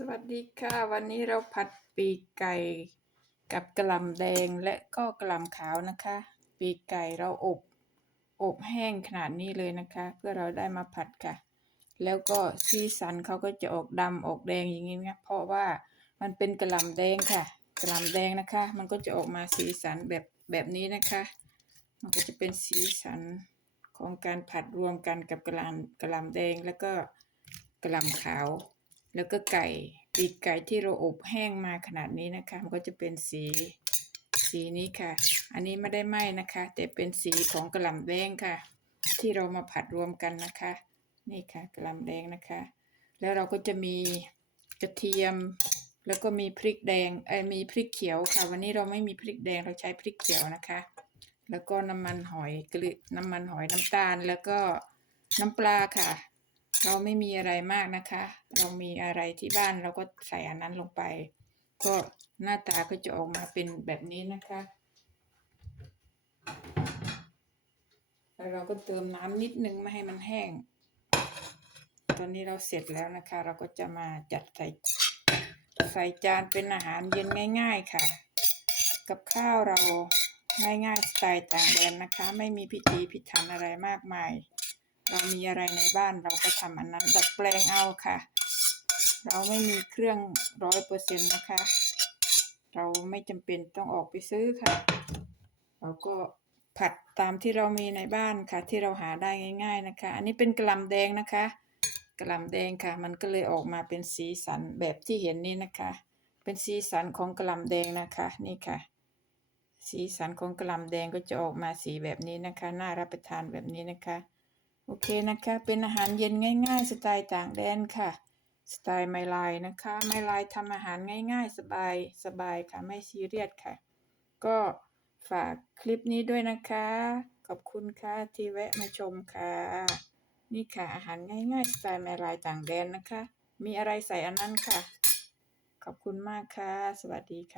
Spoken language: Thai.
สวัสดีค่ะ วันนี้เราผัดปีกไก่กับกระหล่ำแดงและก็กระหล่ำขาวนะคะ ปีกไก่เราอบอบแห้งขนาดนี้เลยนะคะ เพื่อเราได้มาผัดค่ะ แล้วก็สีสันเขาก็จะออกดำออกแดงอย่างนี้นะเพราะว่ามันเป็นกระหล่ำแดงค่ะกระหล่ำแดงนะคะ มันก็จะออกมาสีสันแบบแบบนี้นะคะ มันก็จะเป็นสีสันของการผัดรวมกันกับกระหล่ำกระหล่ำแดงแล้วก็กระหล่ำขาว แล้วก็ไก่ปีกไก่ที่เราอบแห้งมาขนาดนี้นะคะ มันก็จะเป็นสีสีนี้ค่ะ อันนี้ไม่ได้ไหม้นะคะ แต่เป็นสีของกระหล่ำแดงค่ะ ที่เรามาผัดรวมกันนะคะ นี่ค่ะกระหล่ำแดงนะคะ แล้วเราก็จะมีกระเทียม แล้วก็มีพริกแดงเอ้มีพริกเขียวค่ะ วันนี้เราไม่มีพริกแดงเราใช้พริกเขียวนะคะ แล้วก็น้ำมันหอยกลืน้ำมันหอยน้ำตาล แล้วก็น้ำปลาค่ะ เราไม่มีอะไรมากนะคะ เรามีอะไรที่บ้านเราก็ใส่อันนั้นลงไป ก็หน้าตาก็จะออกมาเป็นแบบนี้นะคะแล้วเราก็เติมน้ำนิดนึงไม่ให้มันแห้ง ตอนนี้เราเสร็จแล้วนะคะ เราก็จะมาจัดใส่ใส่จานเป็นอาหารเย็นง่าย ๆค่ะ กับข้าวเราง่ายๆสไตล์ต่างแดนนะคะ ไม่มีพิธีพิถันอะไรมากมาย เรามีอะไรในบ้านเราก็ทำอันนั้นดัดแปลงเอาค่ะ เราไม่มีเครื่องร้อยเปอร์เซ็นต์นะคะ เราไม่จำเป็นต้องออกไปซื้อค่ะ เราก็ผัดตามที่เรามีในบ้านค่ะ ที่เราหาได้ง่าย ๆนะคะ อันนี้เป็นกระหล่ำแดงนะคะกระหล่ำแดงค่ะ มันก็เลยออกมาเป็นสีสันแบบที่เห็นนี่นะคะ เป็นสีสันของกระหล่ำแดงนะคะ นี่ค่ะ สีสันของกระหล่ำแดงก็จะออกมาสีแบบนี้นะคะ น่ารับประทานแบบนี้นะคะ โอเคนะคะ เป็นอาหารเย็นง่ายๆ สไตล์ต่างแดนค่ะ สไตล์ไมลายนะคะ ไมลายทำอาหารง่ายๆ สบายสบายค่ะ ไม่ซีเรียสค่ะ ก็ฝากคลิปนี้ด้วยนะคะ ขอบคุณค่ะที่แวะมาชมค่ะ นี่ค่ะอาหารง่ายๆ สไตล์ไมลายต่างแดนนะคะ มีอะไรใส่อันนั้นค่ะ ขอบคุณมากค่ะ สวัสดีค่ะ